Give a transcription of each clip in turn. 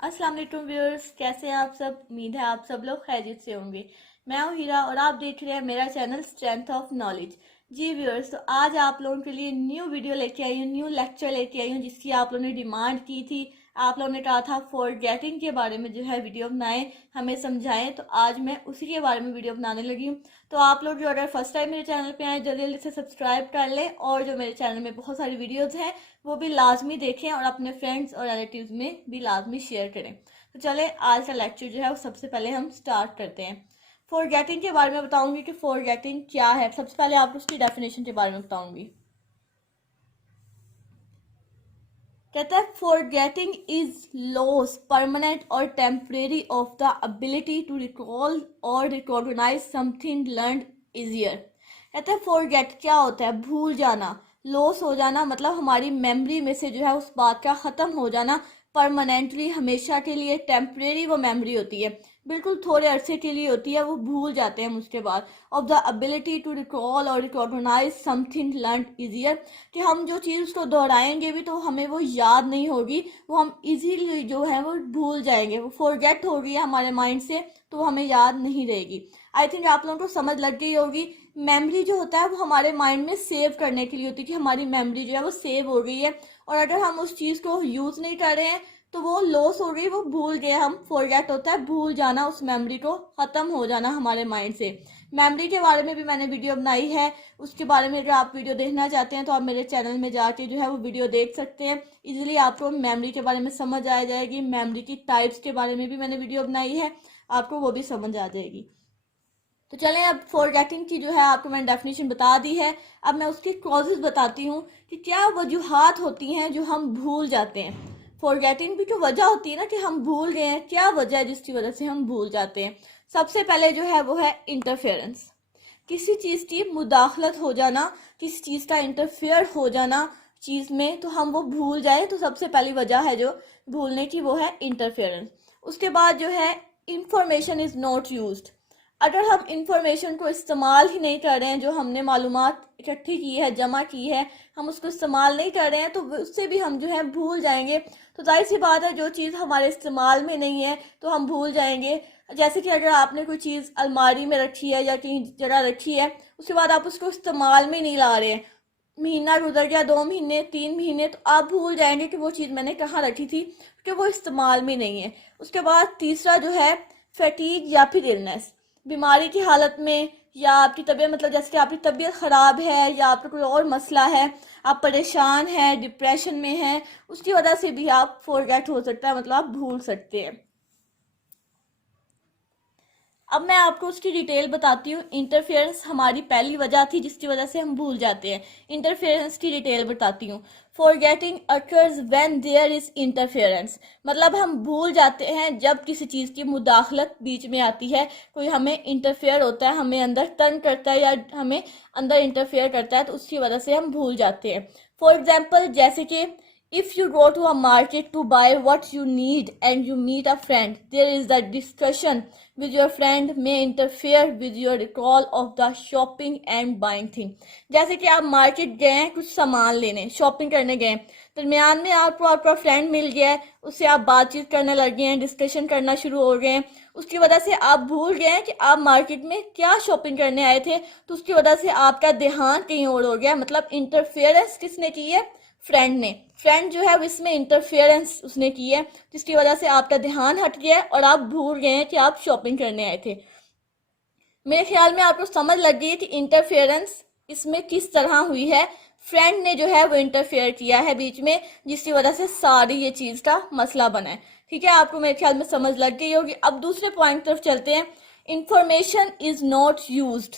अस्सलाम वालेकुम व्यूअर्स, कैसे हैं आप सब। उम्मीद है आप सब लोग खैरियत से होंगे। मैं हूं हीरा और आप देख रहे हैं मेरा चैनल स्ट्रेंथ ऑफ नॉलेज। जी व्यूअर्स, तो आज आप लोगों के लिए न्यू वीडियो लेके आई हूँ, न्यू लेक्चर लेके आई हूँ जिसकी आप लोगों ने डिमांड की थी। आप लोगों ने कहा था फॉरगेटिंग के बारे में जो है वीडियो बनाएं, हमें समझाएं, तो आज मैं उसी के बारे में वीडियो बनाने लगी हूँ। तो आप लोग जो अगर फर्स्ट टाइम मेरे चैनल पे आए जल्दी जल्दी से सब्सक्राइब कर लें, और जो मेरे चैनल में बहुत सारी वीडियोज़ हैं वो भी लाजमी देखें और अपने फ्रेंड्स और रिलेटिव्स में भी लाजमी शेयर करें। तो चले आज का लेक्चर जो है वो सबसे पहले हम स्टार्ट करते हैं। फॉरगेटिंग के बारे में बताऊंगी कि फॉरगेटिंग क्या है। सबसे पहले आपको उसकी डेफिनेशन के बारे में बताऊंगी। कहता है फॉरगेटिंग इज लॉस परमानेंट और temporary of the ability to recall और रिकॉग्नाइज समथिंग लर्नड इजियर। कहते हैं फॉरगेट क्या होता है, भूल जाना। लॉस हो जाना मतलब हमारी मेमोरी में से जो है उस बात का ख़त्म हो जाना, परमानेंटली हमेशा के लिए। टेम्परेरी वो मेमोरी होती है, बिल्कुल थोड़े अरसे के लिए होती है, वो भूल जाते हैं हम उसके बाद। Of the ability to recall और रिकॉग्नाइज समथिंग लर्न इजियर, कि हम जो चीज़ उसको दोहराएंगे भी तो हमें वो याद नहीं होगी, वो हम इजीली जो है वो भूल जाएंगे, वो फॉरगेट होगी हमारे माइंड से, तो वो हमें याद नहीं रहेगी। आई थिंक आप लोगों को समझ लग गई होगी। मेमोरी जो होता है वो हमारे माइंड में सेव करने के लिए होती है, कि हमारी मेमोरी जो है वो सेव हो गई है, और अगर हम उस चीज़ को यूज़ नहीं कर रहे हैं तो वो लॉस हो गई, वो भूल गए हम। फॉरगेट होता है भूल जाना, उस मेमोरी को ख़त्म हो जाना हमारे माइंड से। मेमोरी के बारे में भी मैंने वीडियो बनाई है, उसके बारे में अगर आप वीडियो देखना चाहते हैं तो आप मेरे चैनल में जाके जो है वो वीडियो देख सकते हैं। इजीली आपको मेमोरी के बारे में समझ आ जाएगी। मेमोरी की टाइप्स के बारे में भी मैंने वीडियो बनाई है, आपको वो भी समझ आ जाएगी। तो चलें, अब फॉरगेटिंग की जो है आपको मैंने डेफिनेशन बता दी है। अब मैं उसकी कॉजेज बताती हूँ कि क्या वजूहात होती हैं जो हम भूल जाते हैं। फॉरगेटिंग भी तो वजह होती है ना कि हम भूल गए हैं, क्या वजह है जिसकी वजह से हम भूल जाते हैं। सबसे पहले जो है वो है इंटरफेरेंस, किसी चीज़ की मुदाखलत हो जाना, किसी चीज़ का इंटरफेयर हो जाना चीज़ में, तो हम वो भूल जाए, तो सबसे पहली वजह है जो भूलने की वो है इंटरफेरेंस। उसके बाद जो है इंफॉर्मेशन इज़ नॉट यूज्ड, अगर हम इंफॉर्मेशन को इस्तेमाल ही नहीं कर रहे हैं, जो हमने मालूमात इकट्ठी की है, जमा की है, हम उसको इस्तेमाल नहीं कर रहे हैं, तो उससे भी हम जो है भूल जाएंगे। तो जाहिर सी बात है जो चीज़ हमारे इस्तेमाल में नहीं है तो हम भूल जाएंगे। जैसे कि अगर आपने कोई चीज़ अलमारी में रखी है या कहीं जगह रखी है, उसके बाद आप उसको इस्तेमाल में नहीं ला रहे हैं, महीना गुजर गया, 2 महीने 3 महीने, तो आप भूल जाएंगे कि वो चीज़ मैंने कहाँ रखी थी, क्योंकि वो इस्तेमाल में नहीं है। उसके बाद तीसरा जो है फैटीग या फिर इलनेस, बीमारी की हालत में, या आपकी तबीयत, मतलब जैसे कि आपकी तबीयत ख़राब है या आपका कोई और मसला है, आप परेशान हैं, डिप्रेशन में हैं, उसकी वजह से भी आप फॉरगेट हो सकता है, मतलब आप भूल सकते हैं। अब मैं आपको उसकी डिटेल बताती हूँ। इंटरफेरेंस हमारी पहली वजह थी जिसकी वजह से हम भूल जाते हैं। इंटरफेरेंस की डिटेल बताती हूँ। Forgetting occurs when there is interference, मतलब हम भूल जाते हैं जब किसी चीज़ की मुदाखलत बीच में आती है, कोई हमें इंटरफेयर होता है, हमें अंदर तंग करता है या हमें अंदर इंटरफेयर करता है, तो उसकी वजह से हम भूल जाते हैं। फॉर एग्जाम्पल, जैसे कि if you go to a market to buy what you need and you meet a friend, there is the discussion with your friend may interfere with your recall of the shopping and buying thing. जैसे कि आप market गए हैं कुछ सामान लेने, shopping करने गए, दरमियान में आपको आपका फ्रेंड मिल गया है, उससे आप बातचीत करने लग गए हैं, डिस्कशन करना शुरू हो गए हैं, उसकी वजह से आप भूल गए हैं कि आप मार्केट में क्या शॉपिंग करने आए थे, तो उसकी वजह से आपका ध्यान कहीं और हो गया। मतलब इंटरफेरेंस किसने की है? फ्रेंड ने। फ्रेंड जो है इसमें इंटरफेरेंस उसने की है, जिसकी वजह से आपका ध्यान हट गया है और आप भूल गए हैं कि आप शॉपिंग करने आए थे। मेरे ख्याल में आपको समझ लग गई है कि इंटरफेरेंस इसमें किस तरह हुई है। फ्रेंड ने जो है वो इंटरफेयर किया है बीच में, जिसकी वजह से सारी ये चीज़ का मसला बना है। ठीक है, आपको मेरे ख्याल में समझ लग गई होगी। अब दूसरे पॉइंट तरफ चलते हैं। इंफॉर्मेशन इज नॉट यूज्ड,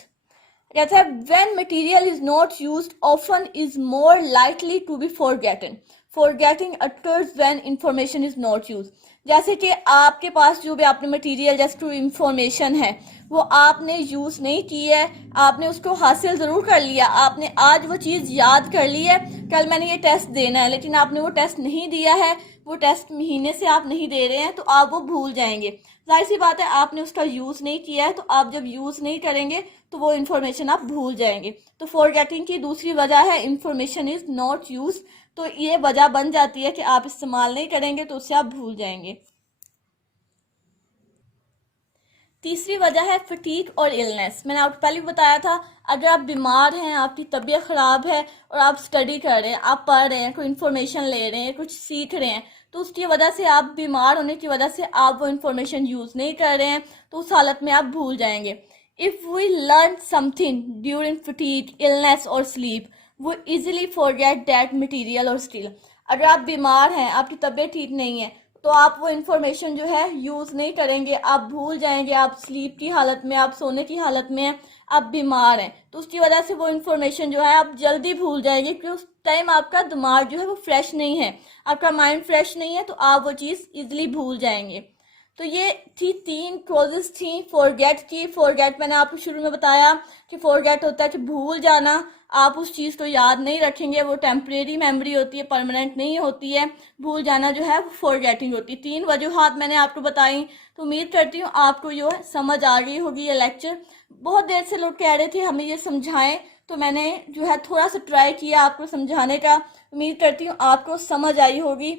कहता है when material is not used often is more likely to be forgotten. Forgetting occurs when information is not used. जैसे कि आपके पास जो भी आपने मटेरियल, जैसे कोई इंफॉर्मेशन है, वो आपने यूज़ नहीं की है, आपने उसको हासिल ज़रूर कर लिया, आपने आज वो चीज़ याद कर ली है, कल मैंने ये टेस्ट देना है, लेकिन आपने वो टेस्ट नहीं दिया है, वो टेस्ट महीने से आप नहीं दे रहे हैं, तो आप वो भूल जाएंगे। जाहिर सी बात है आपने उसका यूज़ नहीं किया है, तो आप जब यूज़ नहीं करेंगे तो वो इन्फॉर्मेशन आप भूल जाएंगे। तो फॉरगेटिंग की दूसरी वजह है इन्फॉर्मेशन इज़ नॉट यूज, तो ये वजह बन जाती है कि आप इस्तेमाल नहीं करेंगे तो उससे आप भूल जाएंगे। तीसरी वजह है फटीग और इलनेस। मैंने आपको पहले भी बताया था, अगर आप बीमार हैं, आपकी तबीयत ख़राब है और आप स्टडी कर रहे हैं, आप पढ़ रहे हैं, कोई इन्फॉर्मेशन ले रहे हैं, कुछ सीख रहे हैं, तो उसकी वजह से आप बीमार होने की वजह से आप वो इन्फॉर्मेशन यूज़ नहीं कर रहे हैं, तो उस हालत में आप भूल जाएंगे। If we learn something during fatigue, illness और स्लीप, वो ईजिली फॉरगेट दैट मटीरियल और स्किल। अगर आप बीमार हैं, आपकी तबीयत ठीक नहीं है, तो आप वो इन्फॉर्मेशन जो है यूज़ नहीं करेंगे, आप भूल जाएंगे, आप स्लीप की हालत में, आप सोने की हालत में हैं, आप बीमार हैं, तो उसकी वजह से वो इन्फॉर्मेशन जो है आप जल्दी भूल जाएंगे, क्योंकि उस टाइम आपका दिमाग जो है वो फ्रेश नहीं है, आपका माइंड फ्रेश नहीं है, तो आप वो चीज़ ईजिली भूल जाएंगे। तो ये थी 3 कॉजेज थी फॉरगेट की। फॉरगेट मैंने आपको शुरू में बताया कि फॉरगेट होता है कि भूल जाना, आप उस चीज़ को याद नहीं रखेंगे, वो टेम्परेरी मेमोरी होती है, परमानेंट नहीं होती है। भूल जाना जो है वो फॉरगेटिंग होती है। 3 वजूहात मैंने आपको बताई, तो उम्मीद करती हूँ आपको जो है समझ आ गई होगी ये लेक्चर। बहुत देर से लोग कह रहे थे हमें ये समझाएं, तो मैंने जो है थोड़ा सा ट्राई किया आपको समझाने का। उम्मीद करती हूँ आपको समझ आई होगी।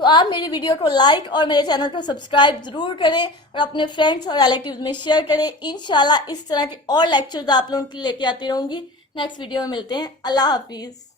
तो आप मेरी वीडियो को लाइक और मेरे चैनल को सब्सक्राइब ज़रूर करें और अपने फ्रेंड्स और रिलेटिव्स में शेयर करें। इंशाल्लाह इस तरह के और लेक्चर्स आप लोगों के लिए लेके आती रहूँगी। नेक्स्ट वीडियो में मिलते हैं। अल्लाह हाफिज़।